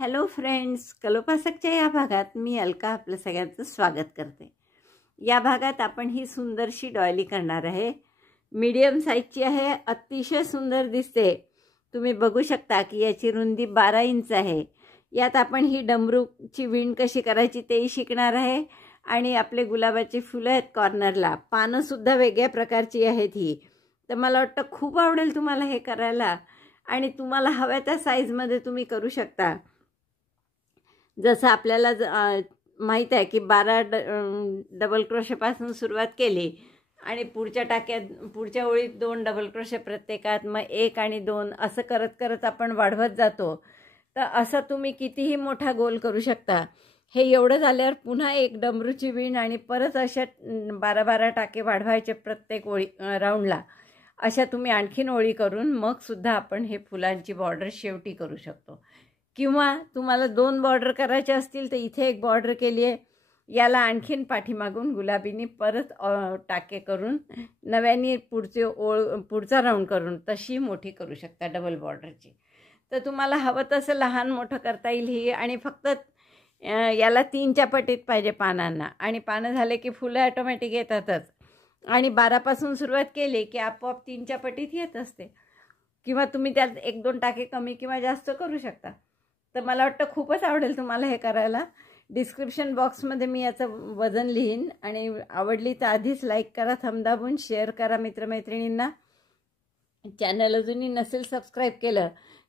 Hello friends, कलोपासकच्या या भागात मी अलका आपलं सगळ्यांचं स्वागत करते। या भागात आपण ही सुंदरशी डॉयली करणार आहे। मीडियम साईजची आहे, अतिशय सुंदर दिसते। तुम्ही बघू शकता की याची रुंदी 12 इंच आहे। यात आपण ही डमरूची विण कशी करायची तेही शिकणार आहे आणि आपले गुलाबाची फुलं आहेत कॉर्नरला, पानं सुद्धा वेगळ्या प्रकारची आहेत ही। तर मला वाटतं खूप आवडेल तुम्हाला हे करायला आणि तुम्हाला हव्या त्या साईजमध्ये तुम्ही करू शकता। जसं आपल्याला माहित आहे की 12 डबल क्रोशेपासून सुरुवात केली आणि पुढच्या ओळीत 2 डबल क्रोशे प्रत्येकात, मग 1 आणि 2 असं करत करत आपण वाढवत जातो। तर असं तुम्ही कितीही मोठा गोल करू शकता। हे एवढं झाल्यावर पुन्हा एक डमरूची विण आणि परत अशा 12-12 टाके वाढवायचे प्रत्येक ओळी राऊंडला। अशा तुम्ही आणखीन ओळी करून मग सुद्धा आपण हे फुलांची बॉर्डर शेवटी करू शकतो। किंवा तुम्हाला 2 बॉर्डर करायचे असतील तर इथे एक बॉर्डर केली आहे, याला आणखीन पाठीमागून गुलाबीनी परत टाके करून नव्याने पुढचा राऊंड करून तशी मोठी करू शकता डबल बॉर्डरची। तर तुम्हाला हवं तसं लहान मोठं करता येईल ही, आणि फक्त याला 3च्या पटीत पाहिजे पानांना, आणि पानं झाले की फुलं ऑटोमॅटिक येतातच। आणि 12 पासून सुरुवात केली की आपोआप 3च्या पटीत येत असते। किंवा तुम्ही त्यात 1-2 टाके कमी किंवा जास्त करू शकता। तर मला वाटतं खूपच आवडेल तुम्हाला हे करायला। डिस्क्रिप्शन बॉक्समध्ये मी याचं वजन लिहीन, आणि आवडली तर आधीच लाईक करा, थंब दाबून शेअर करा मित्रमैत्रिणींना। चॅनल अजूनही नसेल सबस्क्राईब केलं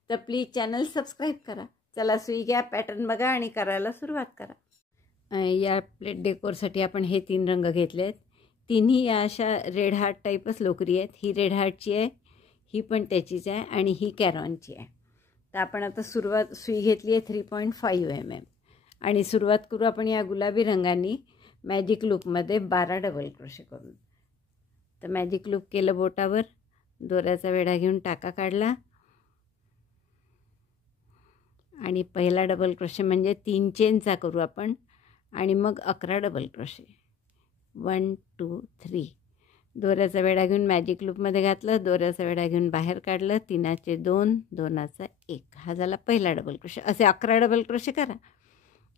तर प्लीज चॅनल सबस्क्राईब करा। चला सुई घ्या, पॅटर्न बघा आणि करायला सुरुवात करा। या प्लेट डेकोरसाठी आपण हे 3 रंग घेतले आहेत। तिन्ही या अशा रेड हार्ट टाईपच लोकरी आहेत। ही रेड हार्टची आहे, ही पण त्याचीच आहे, आणि ही कॅरॉनची आहे। तर आपण आता सुई घेतली आहे 3.5 mm, आणि सुरुवात करू आपण या गुलाबी रंगांनी मॅजिक लूपमध्ये 12 डबल क्रोशे करून। तर मॅजिक लूप केलं बोटावर, दोऱ्याचा वेढा घेऊन टाका काढला, आणि पहिला डबल क्रोशे म्हणजे 3 चेनचा करू आपण, आणि मग 11 डबल क्रोशे 1 2 3। दोऱ्याचा वेढा घेऊन मॅजिक लूपमध्ये घातलं, दोऱ्याचा वेढा घेऊन बाहेर काढलं, 3चे 2, 2चा 1, हा झाला पहिला डबल क्रोशे। असे 11 डबल क्रोशे करा,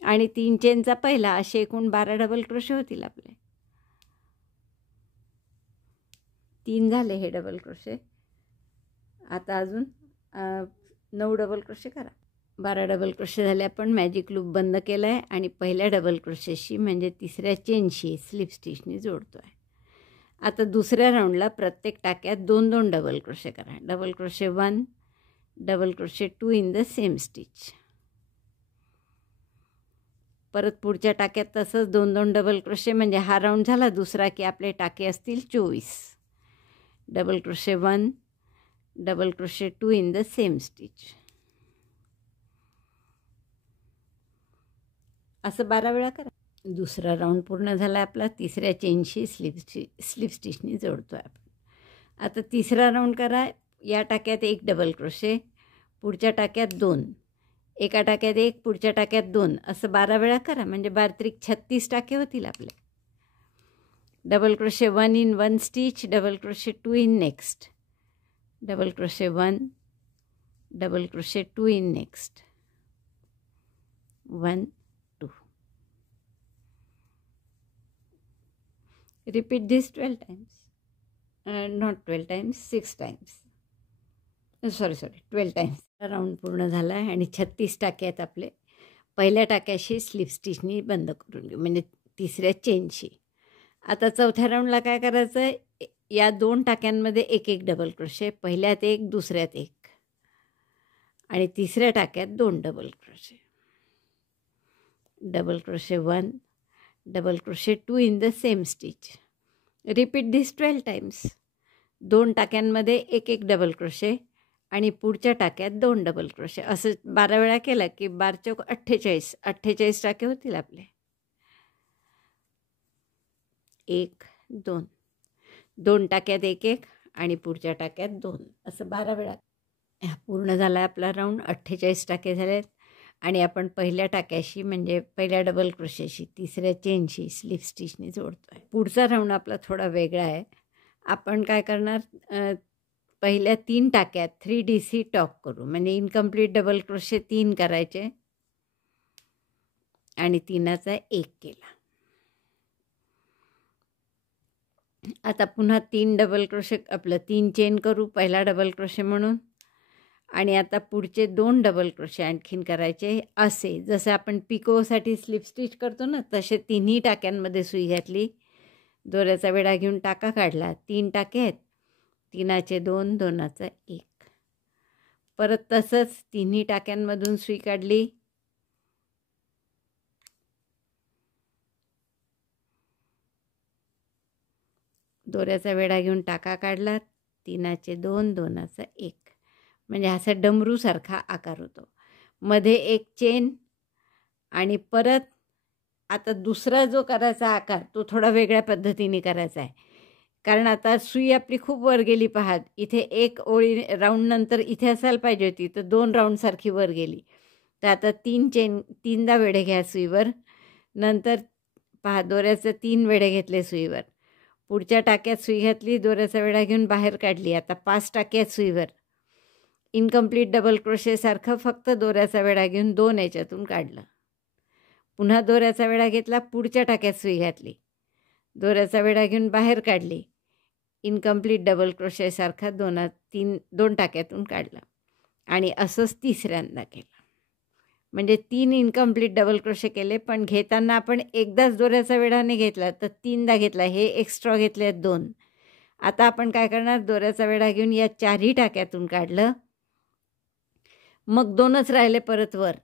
आणि 3 चेनचा पहिला, असे एकूण 12 डबल क्रोशे होतील आपले। 3 झाले हे डबल क्रोशे। आता अजून 9 डबल क्रोशे करा। 12 डबल क्रोशे झाले। आपण मॅजिक लूप बंद केलं आहे आणि पहिल्या डबल क्रोशेशी म्हणजे तिसऱ्या चेनशी स्लिप स्टिचनी जोडतो आहे। आता दुसऱ्या राऊंडला प्रत्येक टाक्यात 2-2 डबल क्रोशे करा। Double crochet 1, double crochet 2 in the same stitch. परत पुढच्या टाक्यात तसंच 2-2 डबल क्रोशे, म्हणजे हा राऊंड झाला दुसरा की आपले टाके असतील 24। Double crochet 1, double crochet 2 in the same stitch. असं 12 वेळा करा। दुसरा राऊंड पूर्ण झाला आपला। तिसऱ्या चेनशी स्लिप स्टिचनी जोडतो आहे आपण। आता तिसरा राऊंड करा। या टाक्यात 1 डबल क्रोशे, पुढच्या टाक्यात 2, एका टाक्यात 1, पुढच्या टाक्यात 2, असं 12 वेळा करा, म्हणजे 12-3 36 टाके होतील आपले। Double crochet 1 in 1 stitch, double crochet 2 in next, double crochet 1, double crochet 2 in next, 1 2। Repeat this 12 times, not 12 times, 6 times. Sorry, 12 times. Round पूर्ण झाला आहे आणि 36 टाके आहेत आपले। पहिल्या टाक्याशी स्लिप स्टिचनी बंद करून घेऊ, म्हणजे तिसऱ्या चेनशी। आता चौथ्या राऊंडला काय करायचं आहे, या 2 टाक्यांमध्ये 1-1 डबल क्रोशे, पहिल्यात 1, दुसऱ्यात 1, आणि तिसऱ्या टाक्यात 2 double crochet. Double crochet 1, double crochet 2 in the same stitch. Repeat this 12 times. 2 टाक्यांमध्ये 1-1 डबल क्रोशे, आणि पुढच्या टाक्यात 2 डबल क्रोशे। असं 12 वेळा केलं की 12 48, 48 टाके होतील आपले। 1 2, 2 टाक्यात 1-1, आणि पुढच्या टाक्यात 2, असं 12 वेळा। पूर्ण झाला आपला राऊंड। 48 टाके झालेत, आणि आपण पहिल्या टाक्याशी म्हणजे पहिल्या डबल क्रोशेशी तिसऱ्या चेनशी स्लिप स्टिचनी जोडतो आहे। पुढचा राऊंड आपला थोडा वेगळा आहे। आपण काय करणार, पहिल्या 3 टाक्यात 3 DC टॉक करू, म्हणजे इनकम्प्लीट डबल क्रोशे 3 करायचे, आणि 3चा 1 केला. आता पुन्हा 3 डबल क्रोशे आपलं 3 चेन करू पहिला डबल क्रोशे म्हणून. आणि आता पुढचे 2 डबल क्रोशे आणखीन करायचे. असे जसं आपण पिकोसाठी स्लिप स्टिच करतो ना, तसे तिन्ही टाक्यांमध्ये सुई घातली. दोऱ्याचा वेढा घेऊन टाका काढला. 3 टाके आहेत. 3चे 2, 2चा 1. परत तसंच तिन्ही टाक्यांमधून सुई काढली. दोऱ्याचा वेढा घेऊन टाका काढला. 3चे 2, 2चा 1. म्हणजे असा डमरूसारखा आकार होतो. मध्ये एक चेन आणि परत आता दुसरा जो करायचा आकार तो थोडा वेगळ्या पद्धतीने करायचा आहे. कारण आता सुई आपली खूप वर गेली पहा. इथे एक ओळी राऊंडनंतर इथे असायला पाहिजे होती, तर 2 राऊंडसारखी वर गेली. तर आता 3 चेन 3दा वेढे घ्या सुईवर. नंतर पहा दोऱ्याचे 3 वेढे घेतले सुईवर. पुढच्या टाक्यात सुई घातली. दोऱ्याचा वेढा घेऊन बाहेर काढली. आता 5 टाक्यात सुईवर. इनकम्प्लीट डबल क्रोशेसारखं फक्त दोऱ्याचा वेढा घेऊन 2 याच्यातून काढलं. पुन्हा दोऱ्याचा वेढा घेतला. पुढच्या टाक्यात सुई घातली. दोऱ्याचा वेढा घेऊन बाहेर काढली. इनकम्प्लीट डबल क्रोशेसारखा 2 टाक्यातून काढलं. आणि असंच तिसऱ्यांदा केलं. म्हणजे 3 इनकम्प्लीट डबल क्रोशे केले. पण घेताना आपण एकदाच दोऱ्याचा वेढा नाही घेतला, तर 3दा घेतला. हे एक्स्ट्रा घेतले आहेत 2. आता आपण काय करणार, दोऱ्याचा वेढा घेऊन या 4ही टाक्यातून काढलं. मग 2च राहिले परत वर.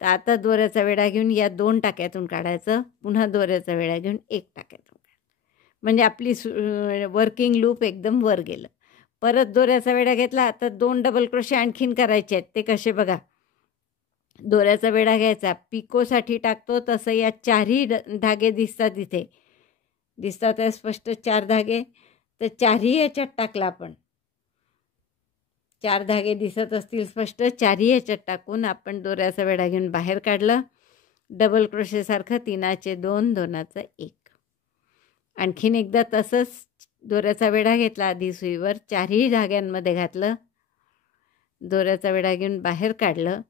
तर आता दोऱ्याचा वेढा घेऊन या 2 टाक्यातून काढायचं. पुन्हा दोऱ्याचा वेढा घेऊन 1 टाक्यातून काढायचं. म्हणजे आपली वर्किंग लूप एकदम वर गेलं. परत दोऱ्याचा वेढा घेतला. आता 2 डबल क्रोशे आणखीन करायचे आहेत. ते कसे बघा. दोऱ्याचा वेढा घ्यायचा. पिकोसाठी टाकतो तसं या 4ही धागे दिसतात इथे. दिसतात आहे स्पष्ट 4 धागे. तर 4ही याच्यात टाकला आपण. 4 धागे दिसत असतील स्पष्ट. 4ही याच्यात टाकून आपण दोऱ्याचा वेढा घेऊन बाहेर काढलं. डबल क्रोशेसारखं 3चे 2, 2चा 1. आणखीन एकदा तसंच दोऱ्याचा वेढा घेतला आधी सुईवर. 4ही धाग्यांमध्ये घातलं. दोऱ्याचा वेढा घेऊन बाहेर काढलं.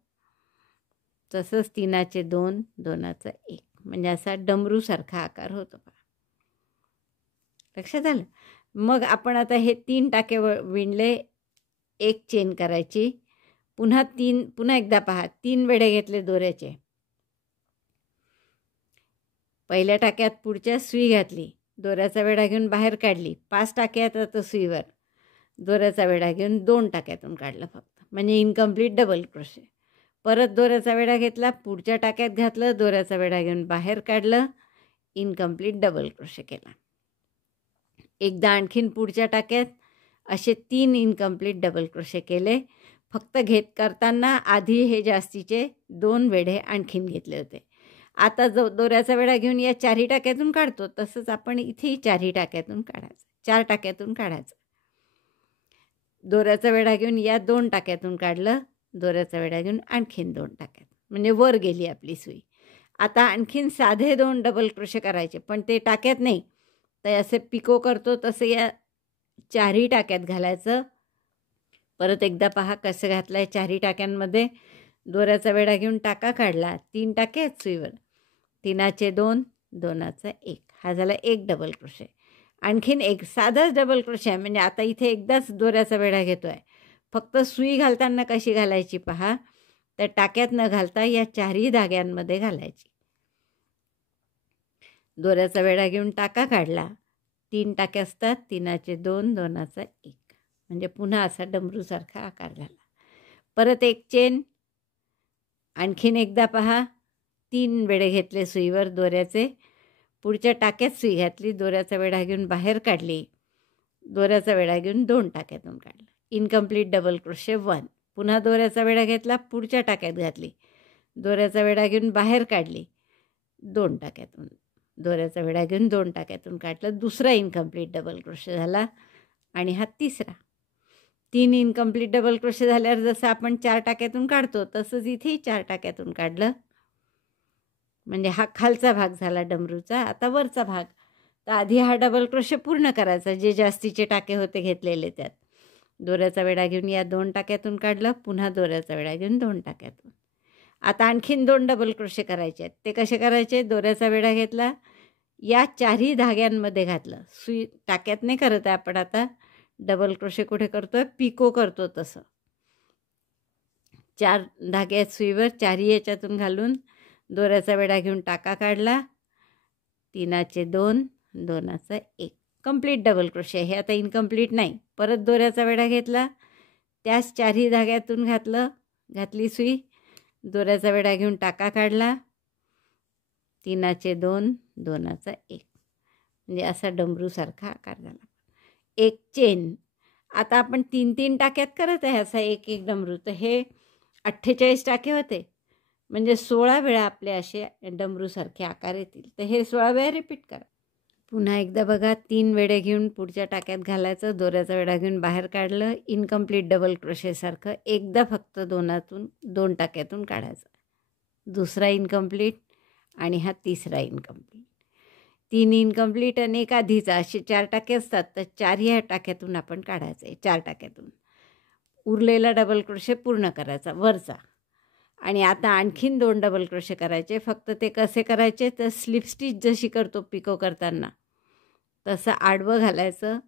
तसंच 3चे 2, 2चा 1. म्हणजे असा डमरूसारखा आकार होतो. लक्षात आलं. मग आपण आता हे 3 टाके विणले. 1 चेन करायची. पुन्हा एकदा पहा. 3 वेढे घेतले दोऱ्याचे. पहिल्या टाक्यात पुढच्या सुई घातली. दोऱ्याचा वेढा घेऊन बाहेर काढली. 5 टाक्यात आता सुईवर. दोऱ्याचा वेढा घेऊन 2 टाक्यातून काढलं फक्त. म्हणजे इनकम्प्लीट डबल क्रोशे. परत दोऱ्याचा वेढा घेतला. पुढच्या टाक्यात घातलं. दोऱ्याचा वेढा घेऊन बाहेर काढलं. इनकम्प्लीट डबल क्रोशे केला. एकदा आणखीन पुढच्या टाक्यात असे 3 इनकम्प्लीट डबल क्रोशे केले. फक्त करताना आधी हे जास्तीचे 2 वेढे आणखीन घेतले होते. आता जो दोऱ्याचा वेढा घेऊन या 4ही टाक्यातून काढतो तसंच आपण इथेही 4ही टाक्यातून काढायचं. 4 टाक्यातून काढायचं. दोऱ्याचा वेढा घेऊन या 2 टाक्यातून काढलं. दोऱ्याचा वेढा घेऊन आणखीन 2 टाक्यात. म्हणजे वर गेली आपली सुई. आता आणखीन साधे 2 डबल क्रोशे करायचे. पण ते टाक्यात नाही, तर असे पिको करतो तसं या 4ही टाक्यात घालायचं. परत एकदा पहा कसं घातलं आहे 4ही टाक्यांमध्ये. दोऱ्याचा वेढा घेऊन टाका काढला. 3 टाके आहेत सुईवर. 3चे 2, 2चा 1. हा झाला 1 डबल क्रोशे. आणखीन एक साधाच डबल क्रोशे आहे. म्हणजे आता इथे एकदाच दोऱ्याचा वेढा घेतो आहे. फक्त सुई घालताना कशी घालायची पहा. तर टाक्यात न घालता या 4ही धाग्यांमध्ये घालायची. दोऱ्याचा वेढा घेऊन टाका काढला. 3 टाके असतात. 3चे 2, 2चा 1. म्हणजे पुन्हा असा डमरूसारखा आकार झाला. परत 1 चेन. आणखीन एकदा पहा. 3 वेढे घेतले सुईवर दोऱ्याचे. पुढच्या टाक्यात सुई घातली. दोऱ्याचा वेढा घेऊन बाहेर काढली. दोऱ्याचा वेढा घेऊन 2 टाक्यातून काढला. Incomplete double crochet 1. पुन्हा दोऱ्याचा वेढा घेतला. पुढच्या टाक्यात घातली. दोऱ्याचा वेढा घेऊन बाहेर काढली. 2 टाक्यातून. दोऱ्याचा वेढा घेऊन 2 टाक्यातून काढलं. दुसरा इनकम्प्लीट डबल क्रोशे झाला. आणि हा तिसरा. 3 इनकम्प्लीट डबल क्रोशे झाल्यावर जसं आपण 4 टाक्यातून काढतो तसंच इथेही 4 टाक्यातून काढलं. म्हणजे हा खालचा भाग झाला डमरूचा. आता वरचा भाग. तर आधी हा डबल क्रोशे पूर्ण करायचा. जे जास्तीचे टाके होते घेतलेले त्यात. दोऱ्याचा वेढा घेऊन या 2 टाक्यातून काढलं. पुन्हा दोऱ्याचा वेढा घेऊन 2 टाक्यातून. आता आणखीन 2 डबल क्रोशे करायचे आहेत. ते कसे करायचे? दोऱ्याचा विडा घेतला, या चारही धाग्यांमध्ये घातलं. सुई टाक्यात नाही करत आहे आपण आता, डबल क्रोशे कुठे करतोय? पिको करतो तसं. 4 धागे आहेत सुईवर, चारही याच्यातून घालून दोऱ्याचा विडा घेऊन टाका काढला. 3चे 2, 2चा 1. Complete double crochet. हे आता इनकम्प्लीट नाही. परत दोऱ्याचा विडा घेतला, त्याच चारही धाग्यातून घातली सुई, दोऱ्याचा विडा घेऊन टाका काढला. 3चे 2, 2चा 1. म्हणजे असा डमरूसारखा आकार झाला. एक चेन. आता आपण 3-3 टाक्यात करत आहे असा एक एक डमरू. तर हे 48 टाके होते, म्हणजे 16 वेळा आपले असे डमरूसारखे आकार येतील. तर हे 16 वेळा रिपीट करा. पुन्हा एकदा बघा, 3 वेढे घेऊन पुढच्या टाक्यात घालायचं, दोऱ्याचा वेढा घेऊन बाहेर काढलं, इनकम्प्लीट डबल क्रोशेसारखं एकदा फक्त 2 टाक्यातून काढायचं. दुसरा इनकम्प्लीट आणि हा तिसरा इनकम्प्लीट. 3 इनकम्प्लीट आणि एक आधीचा, असे 4 टाके असतात. तर 4 ह्या टाक्यातून आपण काढायचं आहे. 4 टाक्यातून उरलेला डबल क्रोशे पूर्ण करायचा वरचा. आणि आता आणखीन 2 डबल क्रोशे करायचे. फक्त ते कसे करायचे? तर स्लिप स्टिच जशी करतो पिको करताना तसं आडवं घालायचं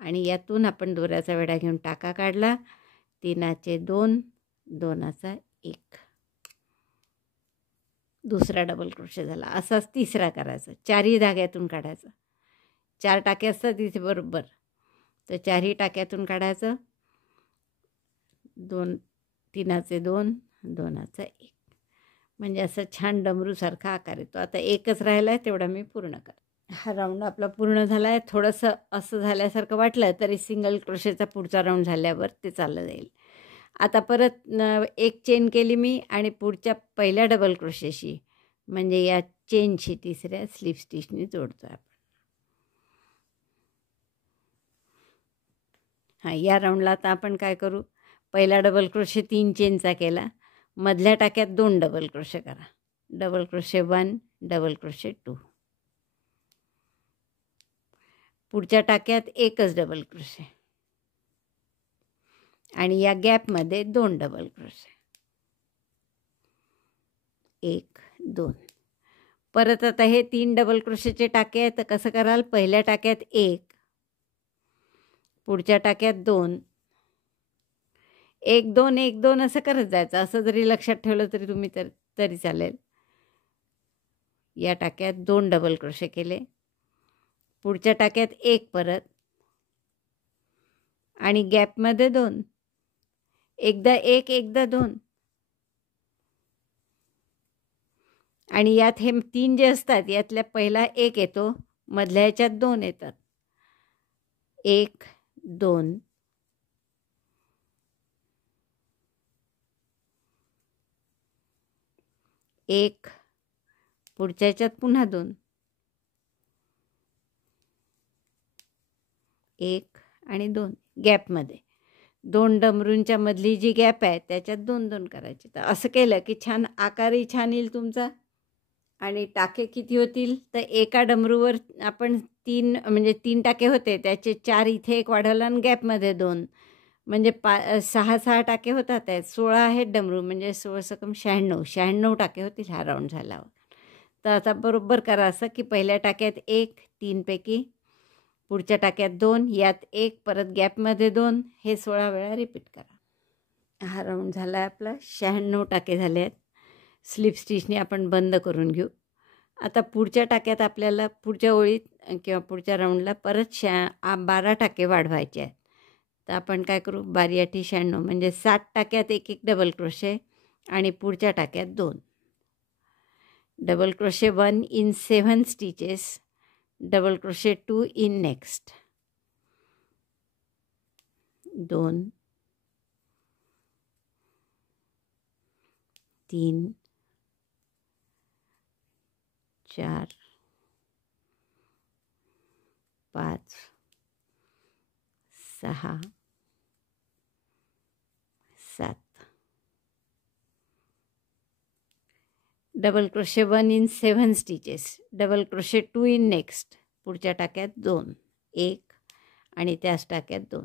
आणि यातून आपण दोऱ्याचा वेढा घेऊन टाका काढला. 3चे 2, 2चा 1. दुसरा डबल क्रोशे झाला. असाच तिसरा करायचा. 4ही धाग्यातून काढायचं. 4 टाके असतात तिथे बरोबर, तर 4ही टाक्यातून काढायचं. 3चे 2, 2चा 1. म्हणजे असं छान डमरूसारखा आकार येतो. आता एकच राहिला आहे, तेवढा मी पूर्ण कर. हा राऊंड आपला पूर्ण झाला आहे. थोडंसं असं झाल्यासारखं वाटलं तरी सिंगल क्रोशेचा पुढचा राऊंड झाल्यावर ते चाललं जाईल. आता परत एक चेन केली मी आणि पुढच्या पहिल्या डबल क्रोशेशी, म्हणजे या चेनशी तिसऱ्या स्लिप स्टिचनी जोडतो आपण. हां, या राऊंडला आता आपण काय करू? पहिला डबल क्रोशे 3 चेनचा केला, मधल्या टाक्यात 2 डबल क्रोशे करा. Double crochet 1, double crochet 2. पुढच्या टाक्यात एकच डबल क्रोशे आणि या गॅपमध्ये 2 डबल क्रोशे. 1, 2. परत आता हे 3 डबल क्रोशेचे टाके आहेत. तर कसं कराल? पहिल्या टाक्यात 1, पुढच्या टाक्यात 2, 1 2 1 2 असं करत जायचं. असं जरी लक्षात ठेवलं तरी तुम्ही तरी चालेल. या टाक्यात 2 डबल क्रोशे केले, पुढच्या टाक्यात 1 परत आणि गॅपमध्ये 2. एकदा 1, एकदा 2. आणि यात हे 3 जे असतात यातल्या पहिला 1 येतो, मधल्या ह्याच्यात 2 येतात. 1, 2. 1, पुढच्या ह्याच्यात पुन्हा 2. 1 आणि 2 गॅपमध्ये. 2 डमरूंच्या मधली जी गॅप आहे त्याच्यात 2 2 करायचे. तर असं केलं की छान आकारही छान येईल तुमचा. आणि टाके किती होतील? तर एका डमरूवर आपण 3 टाके होते, त्याचे 4 इथे 1 वाढवलं आणि गॅपमध्ये 2, म्हणजे 6 टाके होतात. 16 आहेत डमरू, म्हणजे 16 सकम 96 टाके होतील हा राऊंड झाल्यावर. तर आता बरोबर करा असं की पहिल्या टाक्यात 1, 3 पैकी, पुढच्या टाक्यात 2, यात 1, परत गॅपमध्ये 2, हे 16 वेळा रिपीट करा. हा राऊंड झाला आहे आपला. 96 टाके झाले आहेत. स्लिप स्टिचने आपण बंद करून घेऊ. आता पुढच्या टाक्यात आपल्याला पुढच्या ओळीत किंवा पुढच्या राऊंडला परत 12 टाके वाढवायचे आहेत. तर आपण काय करू? 12 8 96, म्हणजे 7 टाक्यात 1 1 डबल क्रोशे आणि पुढच्या टाक्यात 2 double crochet. 1 in 7 stitches, double crochet 2 in next. 2, 3, 4, 5, 6, 7. Double crochet 1 in 7 stitches, double crochet 2 in next. पुढच्या टाक्यात 2, 1 आणि त्याच टाक्यात 2.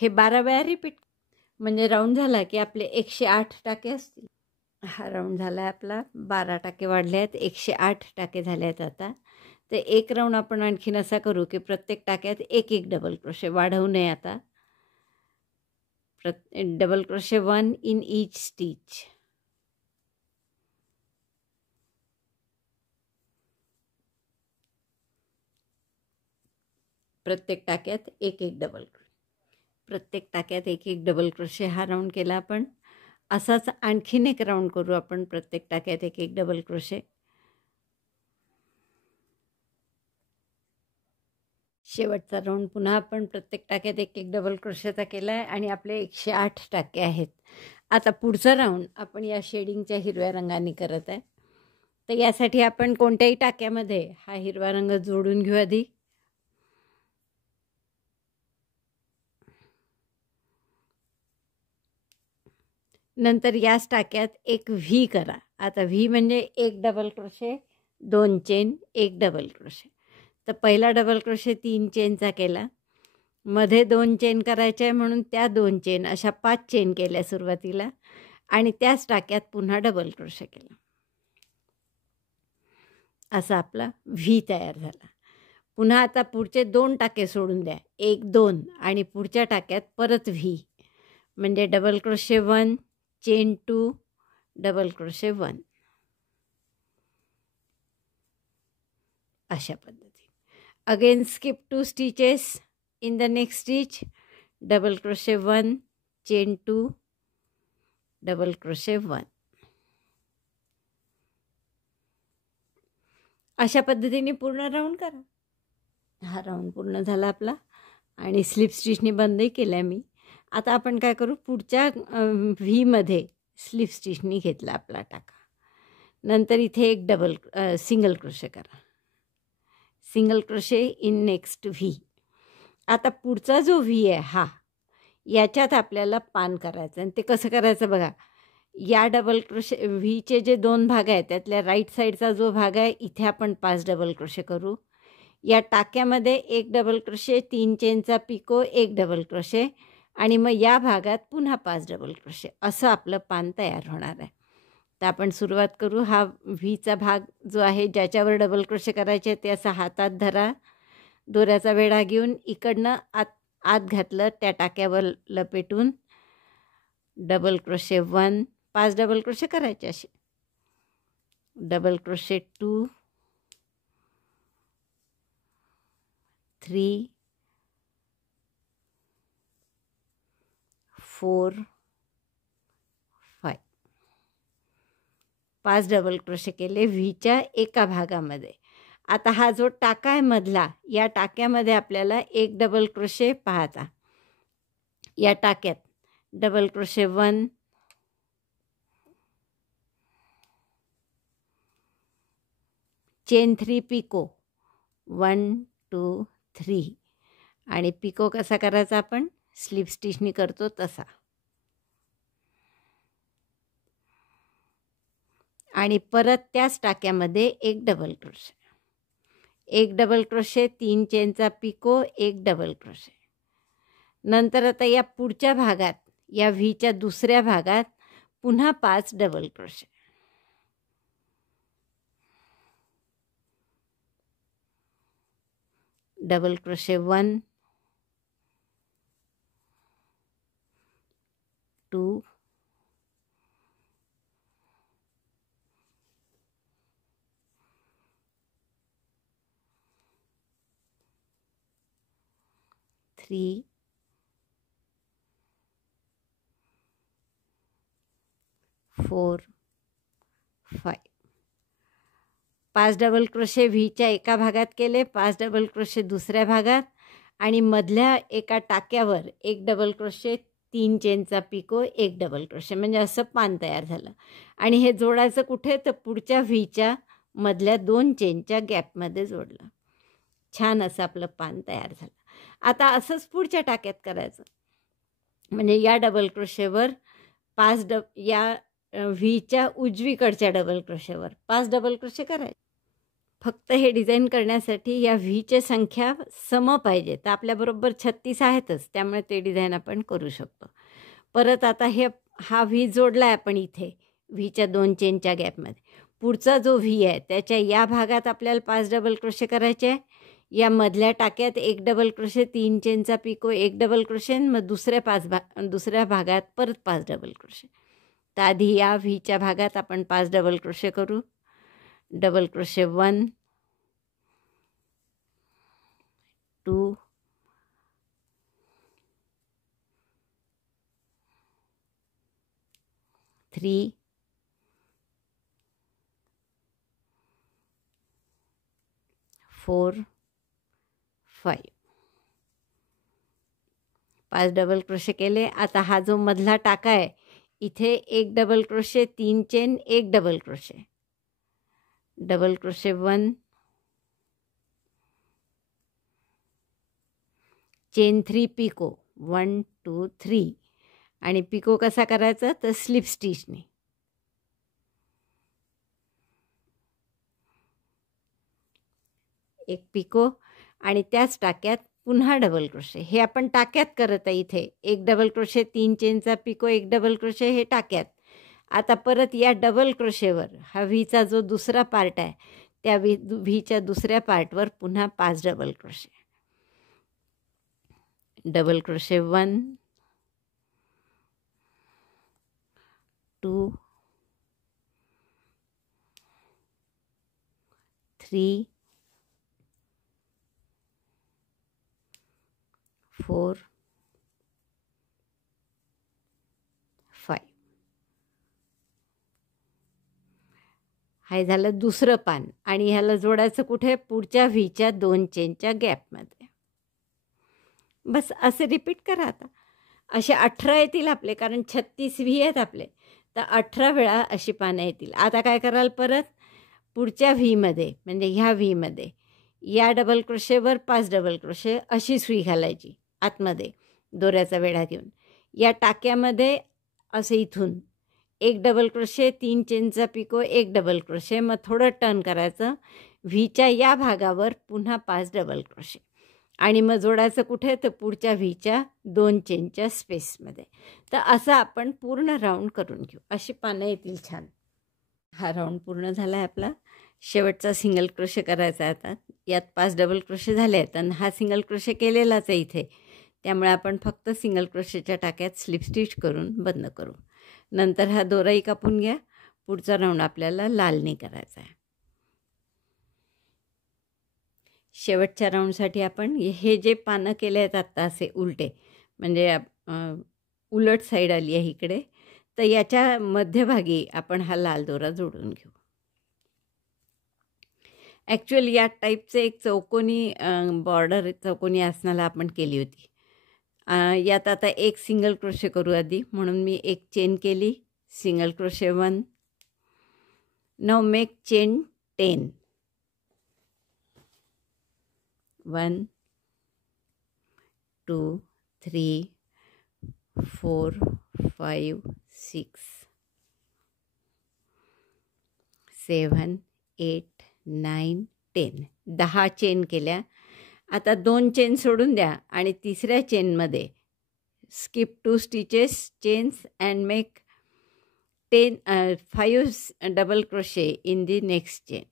हे 12 वेळा रिपीट. म्हणजे राऊंड झाला की आपले 108 टाके असतील. हा राऊंड झाला आहे आपला, 12 टाके वाढले आहेत, 108 टाके झाले आहेत आता. तर एक राऊंड आपण आणखीन असा करू की प्रत्येक टाक्यात एक एक डबल क्रोशे, वाढवू नये आता. Double crochet 1 in each stitch. प्रत्येक टाक्यात एक एक डबल क्रोशे, प्रत्येक टाक्यात एक एक डबल क्रोशे. हा राऊंड केला आपण. असाच आणखीन एक राऊंड करू आपण, प्रत्येक टाक्यात एक एक डबल क्रोशे. शेवटचा राऊंड पुन्हा आपण प्रत्येक टाक्यात एक एक डबल क्रोशेचा केला आहे आणि आपले 108 टाके आहेत. आता पुढचा राऊंड आपण या शेडिंगच्या हिरव्या रंगाने करत आहे. तर यासाठी आपण कोणत्याही टाक्यामध्ये हा हिरवा रंग जोडून घेऊ आधी. नंतर याच टाक्यात एक व्ही करा. आता व्ही म्हणजे एक डबल क्रोशे, 2 चेन, एक डबल क्रोशे. तर पहिला डबल क्रोशे 3 चेनचा केला, मध्ये 2 चेन करायचे आहे म्हणून त्या 2 चेन, अशा 5 चेन केल्या सुरुवातीला आणि त्याच टाक्यात पुन्हा डबल क्रोशे केला. असा आपला व्ही तयार झाला. पुन्हा आता पुढचे 2 टाके सोडून द्या, 1 2 आणि पुढच्या टाक्यात परत व्ही, म्हणजे double crochet 1, chain 2, double crochet 1. अशा पद्धतीने. Again skip 2 stitches in the next stitch, double crochet 1, chain 2, double crochet 1. अशा पद्धतीने पूर्ण राऊंड करा. हा राऊंड पूर्ण झाला आपला आणि स्लिप स्टिचने बंदही केला मी. आता आपण काय करू, पुढच्या व्हीमध्ये स्लिप स्टिचनी घेतला आपला टाका. नंतर इथे एक सिंगल क्रोशे करा, single crochet in next V. आता पुढचा जो व्ही आहे हा, याच्यात आपल्याला पान करायचं आणि ते कसं करायचं बघा. या डबल क्रोशे व्हीचे जे 2 भाग आहेत त्यातल्या राईट साईडचा जो भाग आहे इथे आपण 5 डबल क्रोशे करू. या टाक्यामध्ये एक डबल क्रोशे, 3 चेनचा पिको, एक डबल क्रोशे आणि मग या भागात पुन्हा 5 डबल क्रोशे. असं आपलं पान तयार होणार आहे. तर आपण सुरुवात करू. हा व्हीचा भाग जो आहे ज्याच्यावर डबल क्रोशे करायचे ते असा हातात धरा, दोऱ्याचा वेढा घेऊन इकडनं आत घातलं, त्या टाक्यावर लपेटून डबल क्रोशे 1, 5 डबल क्रोशे करायचे असे, डबल क्रोशे 2, 3, 4, 5. 5 डबल क्रोशे केले व्हीच्या एका भागामध्ये. आता हा जो टाका आहे मधला, या टाक्यामध्ये आपल्याला एक डबल क्रोशे पाहायचा. या टाक्यात डबल क्रोशे 1, चेन 3 पिको, 1 2 3 आणि पिको कसा करायचा आपण स्लिप स्टिचनी करतो तसा. आणि परत त्याच टाक्यामध्ये एक डबल क्रोशे, एक डबल क्रोशे, 3 चेनचा पिको, एक डबल क्रोशे. नंतर आता या पुढच्या भागात, या व्हीच्या दुसऱ्या भागात पुन्हा 5 double crochet. Double crochet 1, 2, 3, 4, 5. 5 double crochet व्हीच्या एका भागात केले, 5 डबल क्रोशे दुसऱ्या भागात आणि मधल्या एका टाक्यावर एक डबल क्रोशे, 3 चेनचा पिको, एक डबल क्रोशे. म्हणजे असं पान तयार झालं. आणि हे जोडायचं कुठे, तर पुढच्या व्हीच्या मधल्या 2 चेनच्या गॅपमध्ये जोडलं. छान असं आपलं पान तयार झालं. आता असंच पुढच्या टाक्यात करायचं. म्हणजे या डबल क्रोशेवर 5 या व्हीच्या उजवीकडच्या डबल क्रोशेवर 5 डबल क्रोशे करायचे. फक्त हे डिझाईन करण्यासाठी या व्हीच्या संख्या सम पाहिजे. तर आपल्याबरोबर 36 आहेतच, त्यामुळे ते डिझाईन आपण करू शकतो. परत आता हा व्ही जोडला आहे आपण इथे व्हीच्या 2 चेनच्या गॅपमध्ये. पुढचा जो व्ही आहे त्याच्या या भागात आपल्याला 5 डबल क्रोशे करायचे आहे. या मधल्या टाक्यात 1 डबल क्रोशे, 3 चेनचा पिको, 1 डबल क्रोशे, मग दुसऱ्या भागात परत 5 डबल क्रोशे. तर आधी या व्हीच्या भागात आपण 5 डबल क्रोशे करू. Double crochet 1 2 3 4 5. 5 डबल क्रोशे केले. आता हा जो मधला टाका आहे इथे 1 double crochet, 3 chain, 1 double crochet. Double crochet 1 chain 3 picot 1 2 3. आणि पिको कसा करायचा तर स्लिप स्टिचने. एक पिको आणि त्याच टाक्यात पुन्हा डबल क्रोशे. हे आपण टाक्यात करत आहे इथे. 1 डबल क्रोशे, 3 चेनचा पिको, 1 डबल क्रोशे हे टाक्यात. आता परत या डबल क्रोशेवर हा व्हीचा जो दुसरा पार्ट आहे त्या व्हीच्या दुसऱ्या पार्टवर पुन्हा 5 डबल क्रोशे. Double crochet 1 2 3 4 5. हे झालं दुसरं पान आणि ह्याला जोडायचं कुठे पुढच्या व्हीच्या 2 चेनच्या गॅपमध्ये. बस असे रिपीट करा. आता असे 18 येतील आपले, कारण 36 व्ही आहेत आपले, तर 18 वेळा अशी पानं येतील. आता काय कराल परत पुढच्या व्हीमध्ये म्हणजे ह्या व्हीमध्ये या डबल क्रोशेवर 5 डबल क्रोशे अशी सुई घालायची आतमध्ये दोऱ्याचा वेढा घेऊन. या टाक्यामध्ये असे इथून 1 डबल क्रोशे, 3 चेनचा पिको, 1 डबल क्रोशे, मग थोडं टर्न करायचं. व्हीच्या या भागावर पुन्हा 5 डबल क्रोशे आणि मग जोडायचं कुठे तर पुढच्या व्हीच्या 2 चेनच्या स्पेसमध्ये. तर असं आपण पूर्ण राऊंड करून घेऊ. अशी पानं येतील छान. हा राऊंड पूर्ण झाला आहे आपला. शेवटचा सिंगल क्रोशे करायचा आहे आता. यात 5 डबल क्रोशे झाले आहेत आणि हा सिंगल क्रोशे केलेलाच आहे इथे, त्यामुळे आपण फक्त सिंगल क्रोशेच्या टाक्यात स्लिप स्टिच करून बंद करू. नंतर हा दोराही कापून घ्या. पुढचा राऊंड आपल्याला लालनी करायचा आहे. शेवटच्या राऊंडसाठी आपण हे जे पानं केले आहेत आत्ता असे उलटे म्हणजे उलट साईड आली आहे इकडे, तर याच्या मध्यभागी आपण हा लाल दोरा जोडून घेऊ. ॲक्च्युअली या टाईपचे एक चौकोनी बॉर्डर चौकोनी आसनाला आपण केली होती. यात आता एक सिंगल क्रोशे करू आधी, म्हणून मी एक चेन केली. Single crochet 1. Now make chain 10. 1 2 3 4 5 6 7 8 9 10. 10 chain केल्या. आता 2 चेन सोडून द्या आणि तिसऱ्या चेनमध्ये skip 2 stitches chains and make 5 double crochet in the next chain.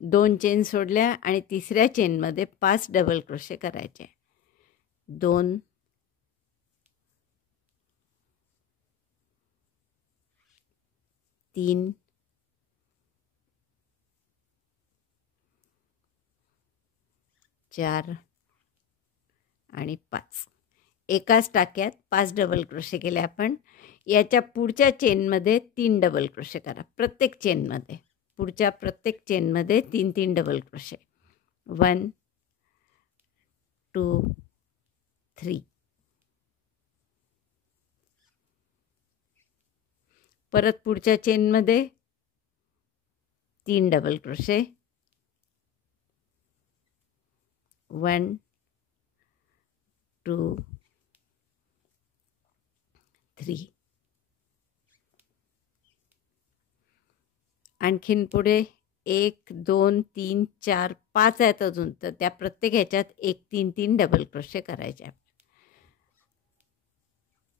2 chain सोडल्या आणि तिसऱ्या चेनमध्ये 5 डबल क्रोशे करायचे. 2 3 4 आणि 5. एकाच टाक्यात 5 डबल क्रोशे केले आपण. याच्या पुढच्या चेनमध्ये 3 डबल क्रोशे करा. प्रत्येक चेनमध्ये पुढच्या प्रत्येक चेनमध्ये 3 डबल क्रोशे. 1 2 3. परत पुढच्या चेनमध्ये 3 डबल क्रोशे. 1 2 3. आणखीन पुढे 1 2 3 4 5 आहेत अजून, तर त्या प्रत्येक ह्याच्यात 1 3 3 डबल क्रोशे करायचे.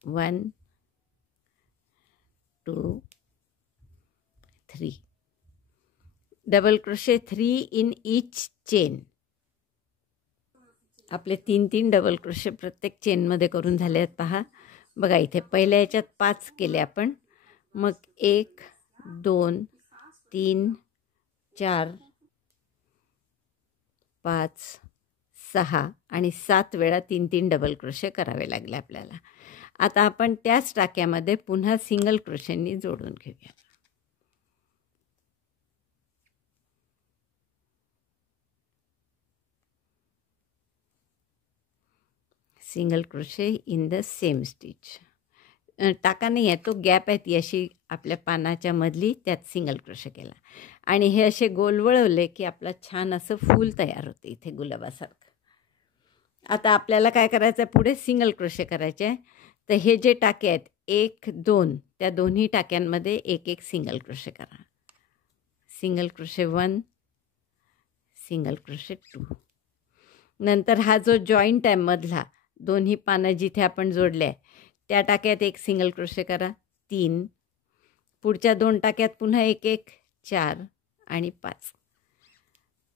1 2 3 double crochet 3 in each chain. आपले 3 डबल क्रोशे प्रत्येक चेनमध्ये करून झाले आहेत पहा. बघा इथे पहिल्या याच्यात 5 केले आपण, मग 1 2 3 4 5 6 आणि 7 वेळा 3 डबल क्रोशे करावे लागले आपल्याला. आता आपण त्याच टाक्यामध्ये पुन्हा सिंगल क्रोशेनी जोडून घेऊया. Single crochet in the same stitch. टाका नाही आहे, तो गॅप आहे ती अशी आपल्या पानाच्या मधली, त्यात सिंगल क्रोशे केला आणि हे असे गोल वळवले की आपला छान असं फूल तयार होते इथे गुलाबासारखं. आता आपल्याला काय करायचं आहे, पुढे सिंगल क्रोशे करायचे आहे. तर हे जे टाके आहेत 1 2, त्या दोन्ही टाक्यांमध्ये एक एक सिंगल क्रोशे करा. Single crochet 1, single crochet 2. नंतर हा जो जॉईंट आहे मधला, दोन्ही पानं जिथे आपण जोडले आहे त्या टाक्यात एक सिंगल क्रोशे करा 3. पुढच्या 2 टाक्यात पुन्हा एक एक 4 आणि 5.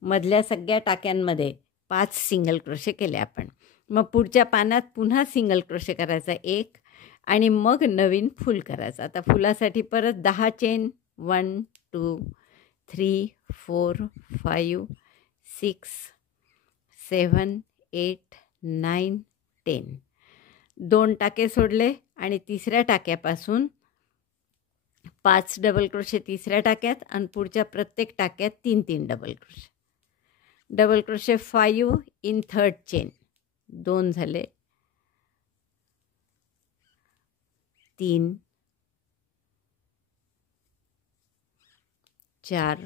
मधल्या सगळ्या टाक्यांमध्ये 5 सिंगल क्रोशे केले आपण. मग पुढच्या पानात पुन्हा सिंगल क्रोशे करायचा 1 आणि मग नवीन फूल करायचं. आता फुलासाठी परत 10 चेन 1 2 3 4 5 6 7 8 9 10. 2 टाके सोडले आणि तिसऱ्या टाक्यापासून 5 डबल क्रोशे तिसऱ्या टाक्यात आणि पुढच्या प्रत्येक टाक्यात 3 double crochet. Double crochet 5 in third chain. 2 झाले, 3 4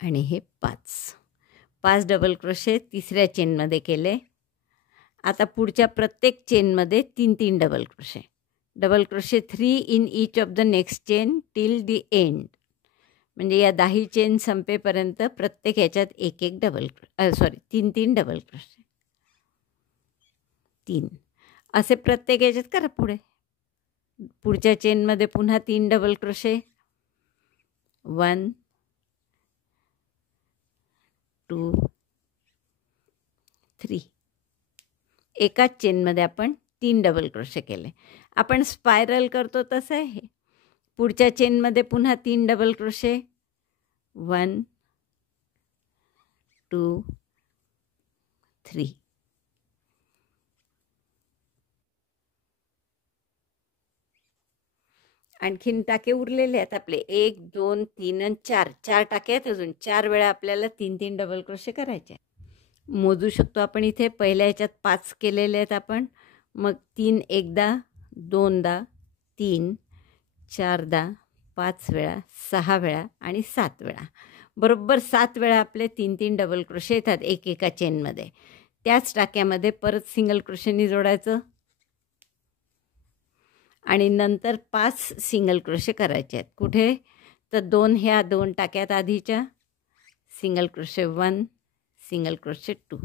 आणि हे 5 डबल क्रोशे तिसऱ्या चेनमध्ये केले. आता पुढच्या प्रत्येक चेनमध्ये 3 double crochet. Double crochet 3 in each of the next chain till the end. म्हणजे या 10 चेन संपेपर्यंत प्रत्येक ह्याच्यात एक डबल 3 डबल क्रोशे. 3 असे प्रत्येक ह्याच्यात करा. पुढच्या चेनमध्ये पुन्हा 3 डबल क्रोशे 1 2 3. एकाच चेनमध्ये आपण 3 डबल क्रोशे केले. आपण स्पायरल करतो तसं आहे. पुढच्या चेनमध्ये पुन्हा 3 डबल क्रोशे 1 2 3. आणखीन टाके उरलेले आहेत आपले 1 2 3 आणि 4 टाके आहेत अजून. 4 वेळा आपल्याला 3 डबल क्रोशे करायचे. मोजू शकतो आपण इथे. पहिल्या ह्याच्यात 5 केलेले आहेत आपण, मग 3 एकदा, 2दा, 3 4दा, 5 वेळा, 6 वेळा आणि 7 वेळा. बरोबर 7 वेळा आपले 3 डबल क्रोशे येतात एका चेनमध्ये. त्याच टाक्यामध्ये परत सिंगल क्रोशेनी जोडायचं आणि नंतर 5 सिंगल क्रोशे करायचे आहेत. कुठे तर 2 ह्या 2 टाक्यात आधीच्या, सिंगल क्रोशे 1 सिंगल क्रोशे 2.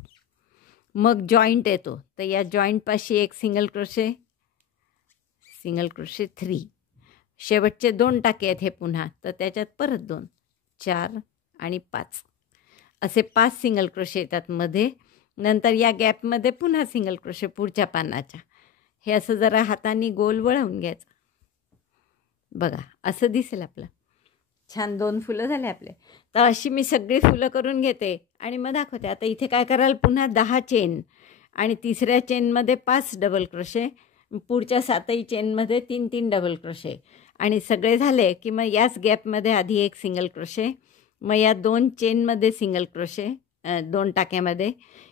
मग जॉईंट येतो, तर या जॉईंटपाशी एक सिंगल क्रोशे, सिंगल क्रोशे 3. शेवटचे 2 टाके आहेत हे पुन्हा, तर त्याच्यात परत 2 4 आणि 5 असे 5 सिंगल क्रोशे येतात मध्ये. नंतर या गॅपमध्ये पुन्हा सिंगल क्रोशे पुढच्या पानाच्या. हे असं जरा हाताने गोल वळवून घ्यायचं. बघा असं दिसेल आपलं. छान 2 फुलं झाले आपले. तर अशी मी सगळी फुलं करून घेते आणि मग दाखवते. आता इथे काय कराल, पुन्हा 10 चेन आणि तिसऱ्या चेनमध्ये 5 डबल क्रोशे, पुढच्या 7ही चेनमध्ये 3 डबल क्रोशे आणि सगळे झाले की मग याच गॅपमध्ये आधी एक सिंगल क्रोशे, मग या 2 चेनमध्ये सिंगल क्रोशे 2 टाक्यामध्ये,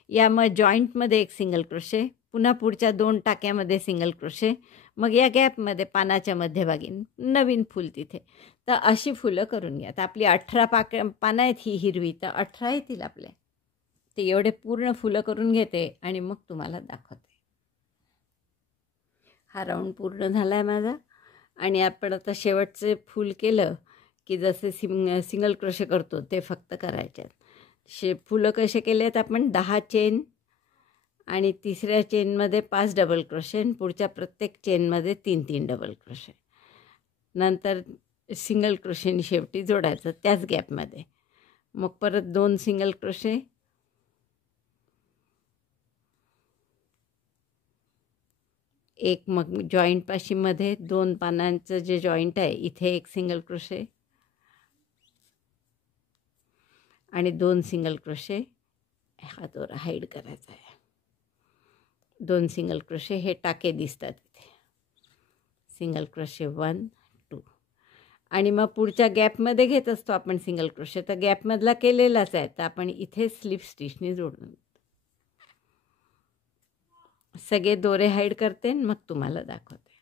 या मग जॉईंटमध्ये एक सिंगल क्रोशे, पुन्हा पुढच्या 2 टाक्यामध्ये सिंगल क्रोशे, मग या गॅपमध्ये पानाच्या मध्यभागी नवीन फूल तिथे. तर अशी फुलं करून घ्या. तर आपली 18 पानं आहेत ही हिरवी, तर 18 येतील आपले. ते एवढे पूर्ण फुलं करून घेते आणि मग तुम्हाला दाखवते. हा राऊंड पूर्ण झाला आहे माझा आणि आपण आता शेवटचे फूल केलं की जसे सिंगल क्रोशे करतो ते फक्त करायचे आहेत. फुलं कसे केले आहेत आपण, 10 चेन आणि तिसऱ्या चेनमध्ये 5 डबल क्रोशे आणि पुढच्या प्रत्येक चेनमध्ये 3-3 डबल क्रोशे. नंतर सिंगल क्रोशेनी शेवटी जोडायचं त्याच गॅपमध्ये. मग परत 2 सिंगल क्रोशे, एक मग जॉईंटपाशी मध्ये 2 पानांचं जे जॉईंट आहे इथे 1 सिंगल क्रोशे आणि 2 सिंगल क्रोशे. हा दोरा हाईड करायचा आहे. 2 सिंगल क्रोशे, हे टाके दिसतात इथे. सिंगल क्रोशे 1 2 आणि मग पुढच्या गॅपमध्ये घेत असतो आपण सिंगल क्रोशे, तर गॅपमधला केलेलाच आहे, तर आपण इथे स्लिप स्टिचने जोडून सगळे दोरे हाईड करते आणि मग तुम्हाला दाखवते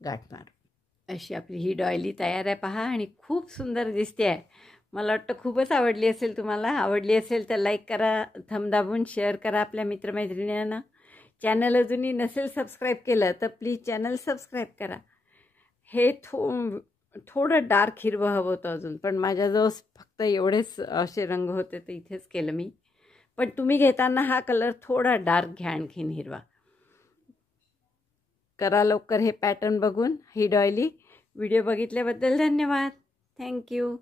गाठ मारून. अशी आपली ही डॉयली तयार आहे पहा, आणि खूप सुंदर दिसते आहे. मला वाटतं खूपच आवडली असेल. तुम्हाला आवडली असेल तर लाईक करा, थंब दाबून शेअर करा आपल्या मित्रमैत्रिणींना. चॅनल अजूनही नसेल सबस्क्राईब केलं तर प्लीज चॅनल सबस्क्राईब करा. हे थोडं डार्क हिरवं हवं होतं अजून, पण माझ्याजवळ फक्त एवढेच असे रंग होते तर इथेच केलं मी. पण तुम्ही घेताना हा कलर थोडा डार्क घ्या, आणखीन हिरवा करा लवकर हे पॅटर्न बघून. ही डॉयली व्हिडिओ बघितल्याबद्दल धन्यवाद. थँक्यू.